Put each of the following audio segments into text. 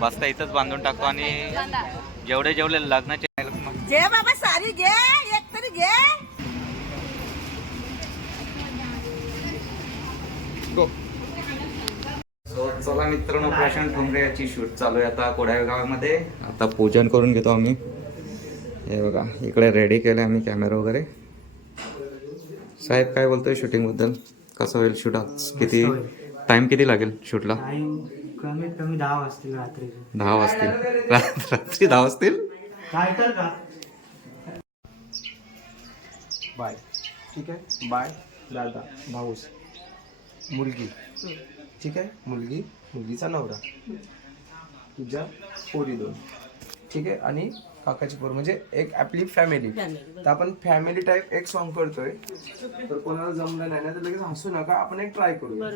बस्ता इथंच बांधून टाकू आणि जेवढे जेवढे लग्नाचे घे बाबा सारी घे. एक तरी घे. चला मित्रांनो प्रशांत ठोंबरे याची शूट चालू आहे आता कोड्या गावामध्ये. आता पूजन करून घेतो आम्ही. हे बघा इकडे रेडी केले आम्ही कॅमेरा वगैरे. साहेब काय बोलतोय शूटिंगबद्दल? कसं होईल शूट आज? किती टाइम किती लागेल शूटला टाइम कमीत कमी दहा वाजतील रात्री. दहा वाजतील. रात्री दहा वाजतील? काय तर का? बाय. ठीक आहे? बाय दादा भाऊस मुलगी. ठीक आहे? मुलगी मुलगीचा नवरा. तुझ्या पोरी दोन. ठीक आहे? आणि काकाची पोर. म्हणजे एक आपली फॅमिली तर आपण फॅमिली टाईप एक सॉन्ग करतोय. तर कोणाला जमलं नाही ना तर लगेच हसू नका. आपण एक ट्राय करूया.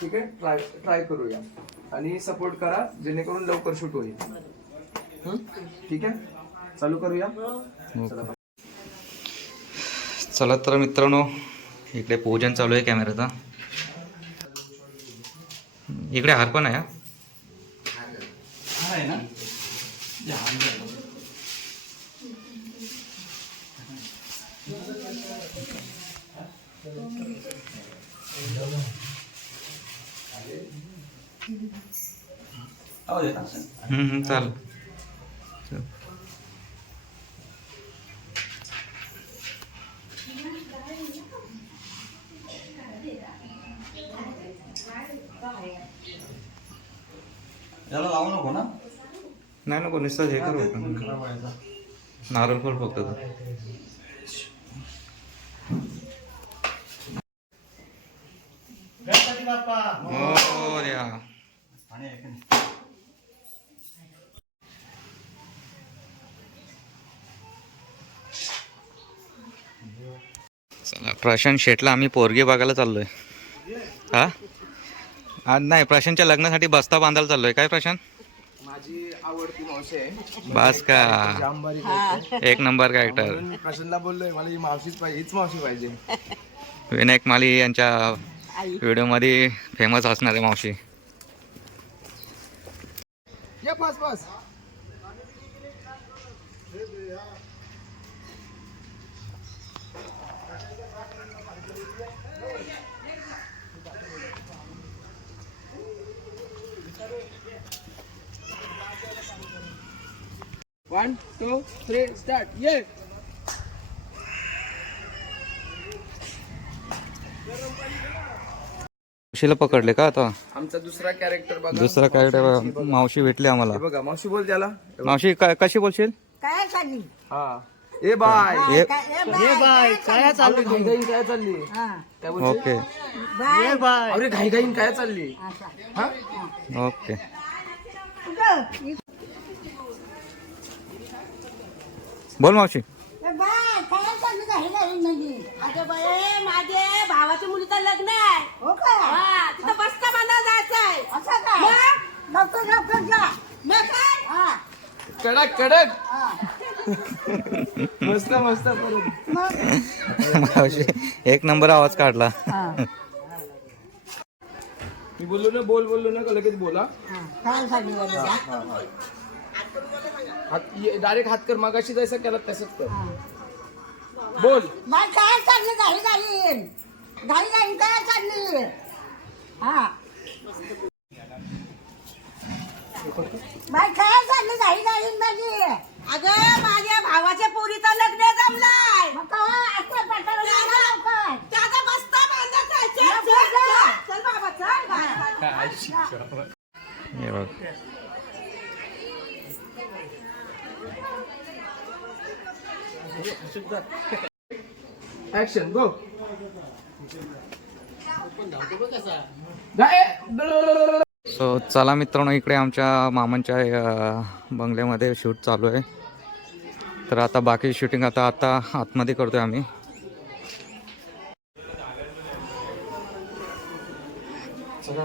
ठीक आहे? ट्राय ट्राय करूया. आणि सपोर्ट करा जेणेकरून लवकर शूट होईल. हं? ठीक आहे? चालू करूया? चला चला तर मित्रांनो इकडे पूजन चालू आहे कॅमेऱ्याचा. इकडे हार पण आहे हा. हम्म, हम्म, चालेल चल. नाही नको नुसतं हे करू आपण. नारळ फळ फक्त तो. मोरया. चला प्रशांत शेटला आम्ही पोरगी बघायला चाललोय. हा? आज नाही प्रशांतच्या लग्नासाठी बस्ता बांधायला चाललोय. काय प्रशांत? माझी आवडती मावशी आहे. बस का? आहे. एक नंबर कॅरेक्टर प्रशांतला बोललोय मला ही मावशीच पाहिजे हीच मावशी पाहिजे. विनायक माली यांच्या व्हिडिओमध्ये फेमस असणारे मावशी. या बस बस. वन टू थ्री स्टार्ट ये मावशीला पकडले का आता? आमचा दुसरा कॅरेक्टर बघा. दुसरा कॅरेक्टर मावशी भेटली आम्हाला. हे बघा मावशी बोल त्याला. मावशी काय कशी बोलशील? काय चालली? हा. ए बाय. ये ये बाय काय चालू घाई घाईन काय चालली? हा. काय ओके. बाय. ये बाय. अरे घाई घाईन काय चालली? हा? ओके? बोल मावशी. म्हणजे? माझे भावाच्या मुलीचं लग्न आहे. हो का? हा तिथं बस्ता बांधायला जायचं आहे असं काय लवकर लवकर जा. मग काय? हा. कडक कडक. हा. मस्त मस्त मावशी एक नंबर आवाज काढला. हा. मी बोललो ना बोल बोललो ना का लगेच बोला. हा. काय बाबा? हात डायरेक्ट हात कर मागाशी जसं केला तसंच कर. बोल. बाय काय चालली घाई घाई. घाई घाई. काय चालली हा. बाय काय चालली घाई घाई माझी अगं माझ्या भावाच्या पोरीचं लग्न जमलाय. मग पटाला लवकर. त्याचा बस्ता बांधायचा आहे. चल, लवकर चल, जा. चल. चल बाबा चल हे बघ. Action, go. सो चला मित्रांनो इकडे आमच्या मामांच्या बंगल्यामध्ये शूट चालू आहे. तर आता बाकी शूटिंग आता आता आतमध्ये करतोय आम्ही. चला.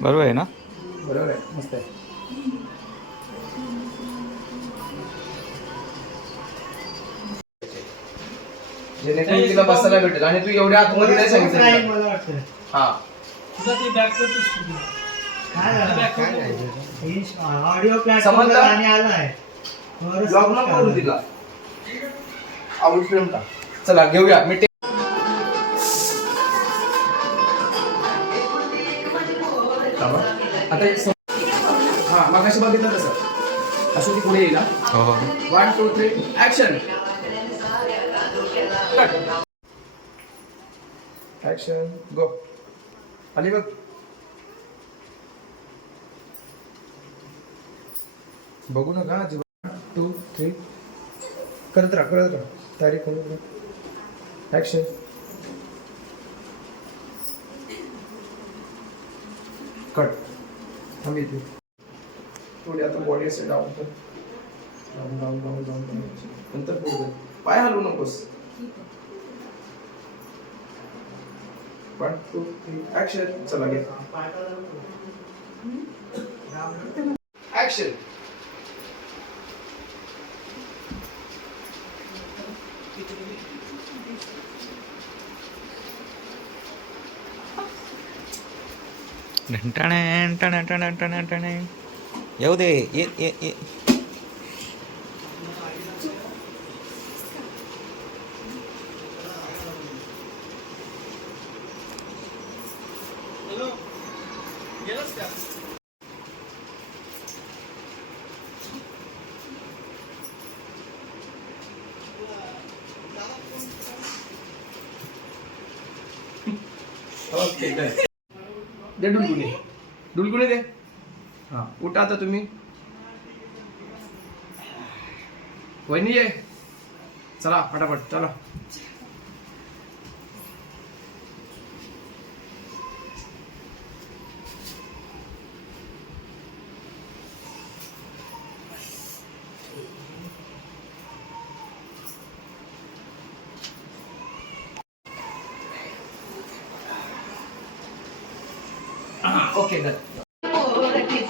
बरोबर आहे ना? बरोबर आहे मस्त आहे. जेणेकरून तिला बसायला भेटेल आणि तू एवढ्या आतमध्ये नाही सांगितलं मला वाटतं. हा. ऑडिओ प्लॅटफॉर्म समजलं? आणि आलाय नको करू तिला. आउट फ्रेम टाक चला घेऊया. मी. आता हा मग कशी बघितलं तसं. असं ती पुढे येईल one two three action action go आली बघ बघू नका वन टू थ्री करत राहा करत राहा. तारीख ऍक्शन कट थांब येते थोडी आता बॉडी असे डाऊन कर. Down down down down down नंतर पुढे पाय हलवू नकोस. वन टू थ्री ऍक्शन चला घे. ऍक्शन ಯಾವುದೇ Okay, good. दे ये ये दे डुलकुनी. डुलकुनी दे. हा उठा आता तुम्ही. वहिनी ये. चला फटाफट चला ओके डन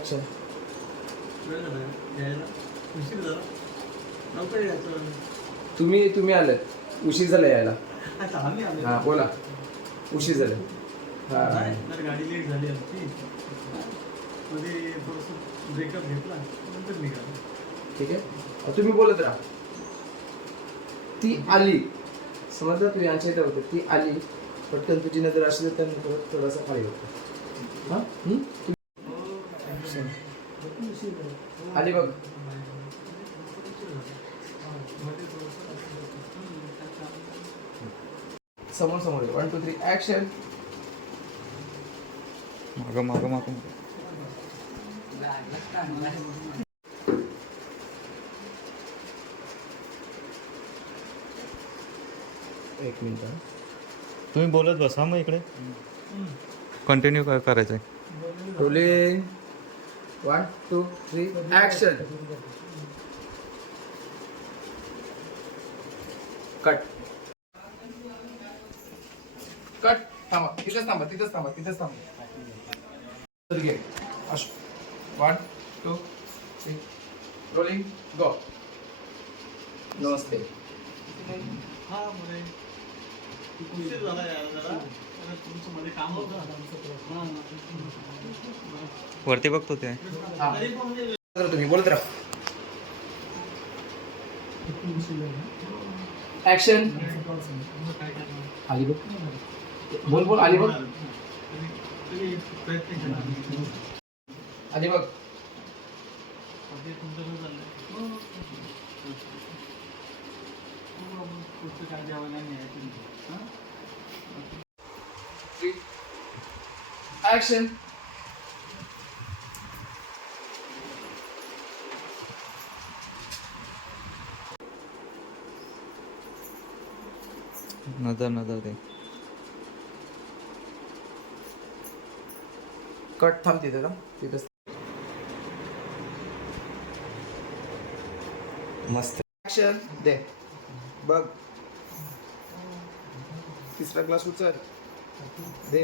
ऍक्शन तुम्ही तुम्ही आलेत उशीर झाला यायला. हा बोला. उशीर झाले. हा. गाडी लेट झाली आमची मध्ये थोडस ब्रेकअप घेतला नंतर निघालो. ठीक आहे. तुम्ही बोलत राहा. ती आली. समजलं तू यांच्या इथे होतं. ती आली. पटकन तुझी नजर असली तर थोडं- थोडासा खाली होतो. हा? आली बघ. समोर समोर वन टू थ्री ऍक्शन मागं मागं मागं. एक मिनिट. तुम्ही बोलत बसा मग इकडे. कंटिन्यू करायचं आहे rolling one two three action cut cut थांबा तिथेच थांबा तिथेच थांबा तिथेच थांबा घे one two three rolling go नमस्ते हा तुमचं मध्ये काम होतं वरती बघतो ते. तुम्ही बोलत राहा. ऍक्शन आली बोल बोल आली बघ ऍक्शन प्रयत्न केला आली बघ अगदी तुमचं कसं चाललंय हो, आपण पुढचं काय द्यावं नाही आहे तुम्ही हां ऍक्शन नजर नजर दे. कट थांब तिथे का तिथेच मस्त. ऍक्शन दे. बघ. तिसरा क्लास उचल. दे.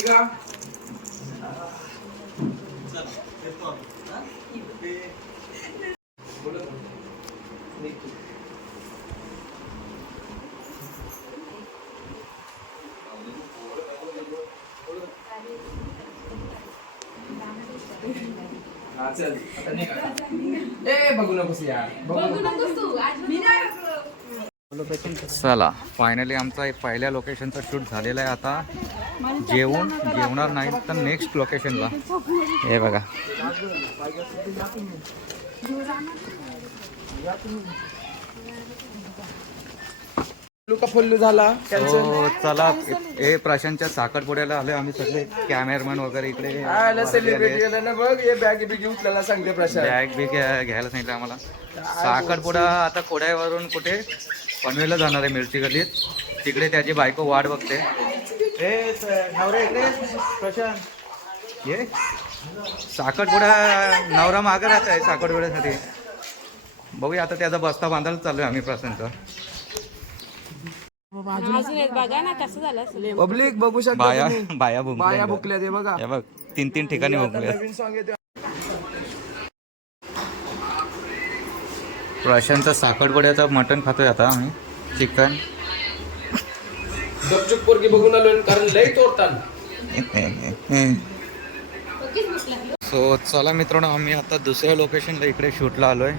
चला आता निघ. ए बघू नकोस यार बघू फायनली आमचा एक पहिल्या लोकेशनचा शूट झालेला आहे आता. जेवून जेवणार नाही तर नेक्स्ट लोकेशनला हे बघा. फुल्लू झाला. So, चला. हे प्रशांतच्या साखरपुड्याला आले आम्ही सगळे. कॅमेरामॅन वगैरे इकडे सेलिब्रेट बघ हे बॅग बिग उचलायला सांगते प्रशांत. बॅग बी घ्या- घ्यायला सांगितलं आम्हाला. साखरपुडा आता कोड्यावरून कुठे पनवेलला जाणार आहे मिरची गल्लीत. तिकडे त्याची बायको वाट बघते. ए नवरे प्रशांत. ये. साखरपुडा नवरा मागं राहत आहे साखरपुड्यासाठी. बघूया आता त्याचा बस्ता बांधायला चालू आहे आम्ही प्रशांतचा. अजून एक बघा ना कसं झालं असेल. पब्लिक बघू शकता बाया तुम्ही. बाया बाया बुकल्या ते बघा. हे बघ तीन तीन ठिकाणी बुंकल्या नवीन सॉंग येते प्रशांतचा साखरपुड्याचा मटण खातोय आता आम्ही. चिकन. गपचूप पोरगी बघून आलो कारण लय तोडतात सो चला मित्रांनो आम्ही आता दुसऱ्या लोकेशनला इकडे शूटला आलोय.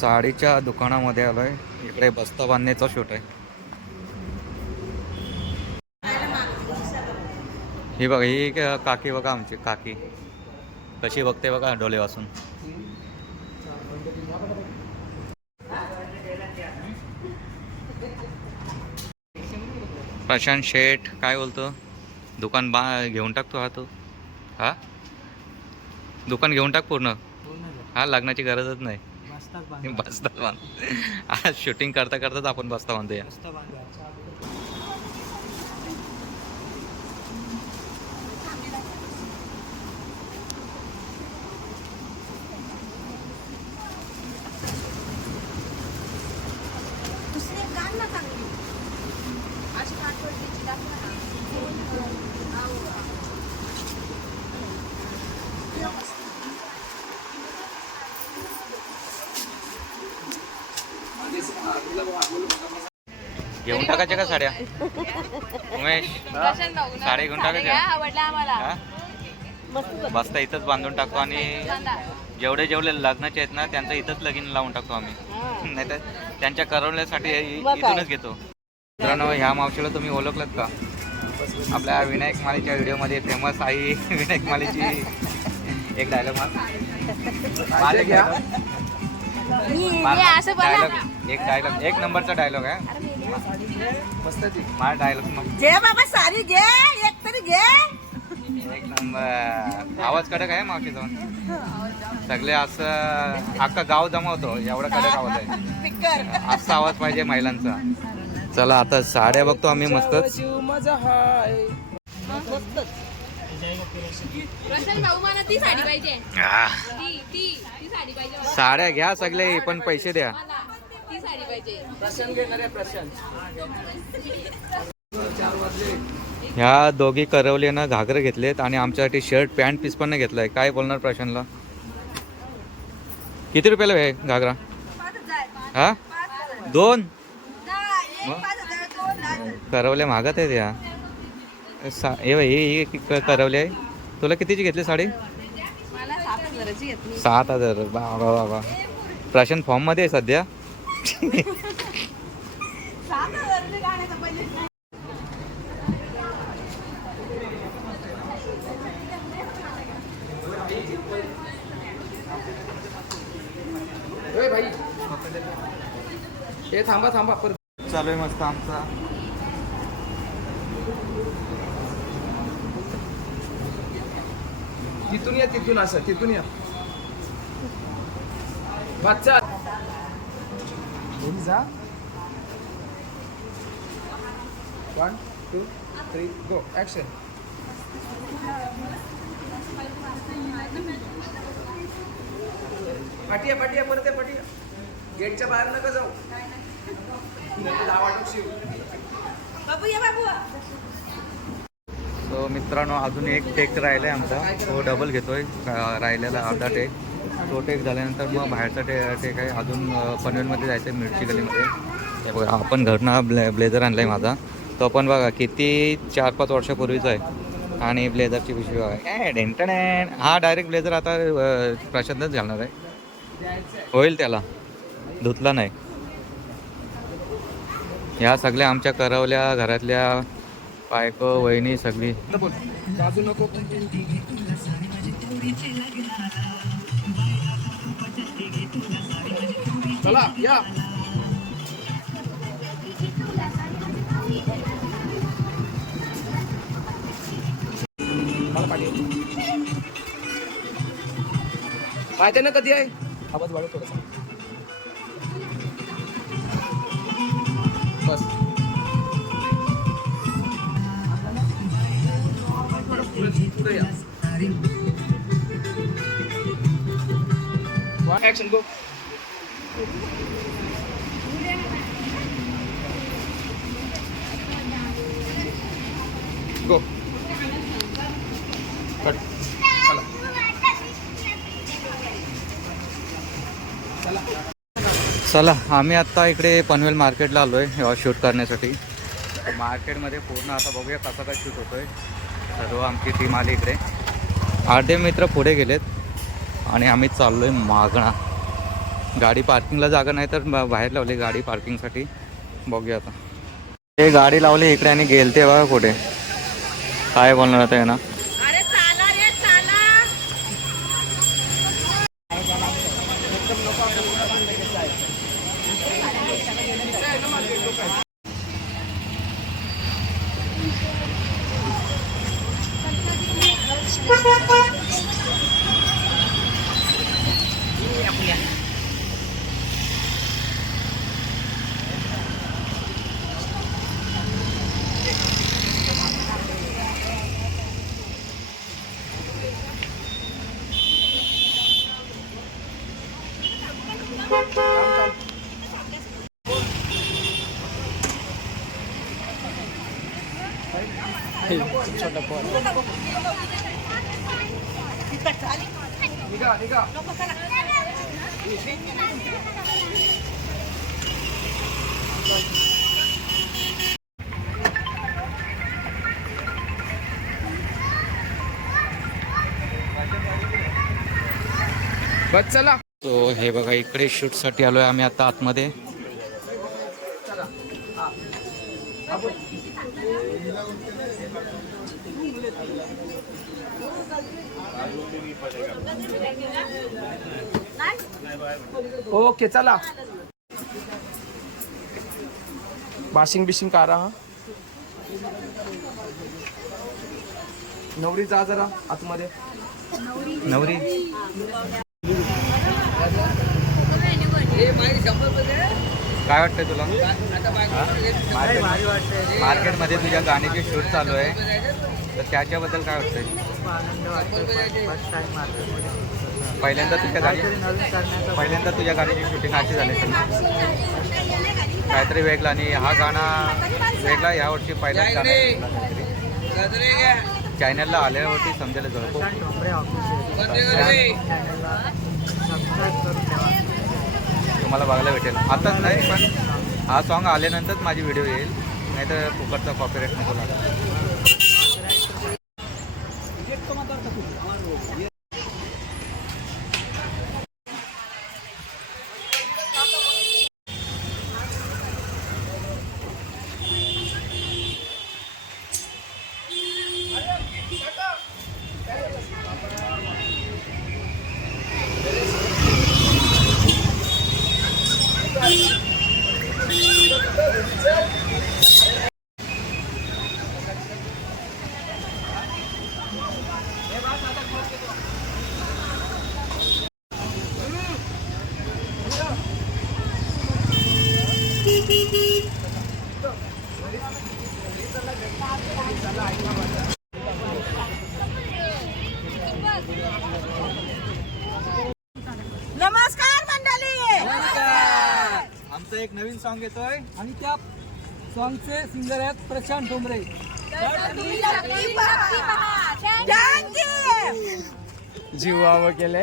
साडीच्या दुकानामध्ये आलोय. इकडे बस्ता बांधण्याचा शूट आहे. ही बघा ही काकी बघा आमची काकी. कशी बघते बघा डोले वाचून प्रशांत शेठ काय बोलतो? दुकान बा घेऊन टाकतो हा तू. हा? दुकान घेऊन टाक पूर्ण. हा लग्नाची गरजच नाही. मस्तात बांध. बस्ता बांध. आज शूटिंग करता करताच आपण बस्ता बांधूया. मस्त टाकायच्या का साड्या. उमेश साड्या घेऊन टाकायच्या आवडला आम्हाला. हा? बस्ता इथंच बांधून टाकतो आणि जेवढे जेवढे लग्नाचे आहेत ना त्यांचं इथंच लगीन लावून टाकतो आम्ही. नाही तर त्यांच्या करवण्यासाठी इथूनच घेतो. मित्रांनो ह्या मावशीला तुम्ही ओळखलात का? आपल्या विनायक मालीच्या व्हिडिओमध्ये फेमस आई विनायक मालीची एक डायलॉग माझे घ्या असं बोला डायलॉग एक डायलॉग एक नंबरचा डायलॉग आहे मस्त ती. माझा डायलॉग घे बाबा साडी घे. एक तरी घे. एक नंबर. आवाज कडक आहे मावशी जाऊन सगळे असं अख्खा गाव जमावतो. एवढा कडक आवाज आहे. पिक्कर असा आवाज पाहिजे महिलांचा. चला आता साड्या बघतो आम्ही मस्तच प्रशांत भाऊ मला ती साडी पाहिजे. आह, ती ती ती साडी पाहिजे मला. साड्या घ्या सगळे पण पैसे द्या. मला ती साडी पाहिजे. ह्या दोघी करवल्यानं घागरे घेतलेत आणि आमच्यासाठी शर्ट पॅन्ट पीस पण नाही घेतलाय. काय बोलणार प्रशांतला? किती रुपयाला आहे घागरा? हा? दोन? मग? करवल्या महागात आहेत या. सा हे ही ही करवली आहे. तुला कितीची घेतली साडी? सात हजार. बाबा बाबा प्रशांत फॉर्ममध्ये आहे सध्या. सात भाई थांबा थांबा पर चालू आहे मस्त आमचा. तिथून या तिथून असं तिथून या. वाचा जा one two three go action पाटिया पाटिया परत या पाटिया गेटच्या बाहेर नका जाऊ. बाबू ये बाबू. सो मित्रांनो अजून एक टेक राहिला आहे आमचा. तो डबल घेतोय. राहिलेला अर्धा टेक तो टेक झाल्यानंतर मग बाहेरचा टे टेक आहे अजून पनवेलमध्ये जायचं आहे मिरची गलीमध्ये बघा आपण घरनं ब्ले ब्लेझर आणला आहे माझा. तो पण बघा किती चार पाच वर्षापूर्वीचा आहे. आणि ब्लेझरची पिशवी बघा. ए, हा डायरेक्ट ब्लेझर आता प्रशांतच घालणार आहे. होईल त्याला. धुतला नाही. ह्या सगळ्या आमच्या करवल्या घरातल्या बायको वहिनी सगळी. चला. या. मला पाणी पाहिजे ना कधी आहे? आवाज वाढव थोडासा. बस. पुढे या. ॲक्शन गो चला आम्ही आत्ता इकडे पनवेल मार्केटला आलो आहे शूट करण्यासाठी. मार्केटमध्ये पूर्ण आता बघूया कसा काय शूट होतो आहे सर्व आमची टीम आली इकडे. अर्धे मित्र पुढे गेलेत आणि आम्ही चाललो आहे मागणा. गाडी पार्किंगला जागा नाही तर बाहेर लावली गाडी पार्किंगसाठी बघूया आता. हे गाडी लावली इकडे आणि गेलते बघा कुठे. काय बोलणार आता ना नको. बस चला. तो हे बघा इकडे शूटसाठी आलोय आम्ही आता आतमध्ये. ओके चला. बाशिंग बिशिंग कारा हा. नवरी जा जरा आतमध्ये. नवरी. काय वाटतंय तुला? मार्केट- मार्केटमध्ये तुझ्या गाण्याची शूट चालू आहे. तर त्याच्याबद्दल काय वाटतंय? पहिल्यांदा तुझ्या गाडी पहिल्यांदा तुझ्या गाण्याची शूटिंग अशी झाली काहीतरी वेगळं आणि हा गाणा वेगळा यावर्षी पहिलाच गाणं. चॅनलला आल्यावरती समजायला जवळ प्रशांत ठोंबरे ऑफिशियल चॅनलला सबस्क्राईब करून ठेवा तुम्हाला बघायला भेटेल. आताच नाही पण हा सॉन्ग आल्यानंतरच माझी व्हिडिओ येईल. नाही तर फुकटचा कॉपीराईट नको लागला नमस्कार मंडळी आमचं एक नवीन सॉन्ग येतोय आणि त्या सॉंगचे सिंगर आहेत प्रशांत ठोंबरे जीवावं केले.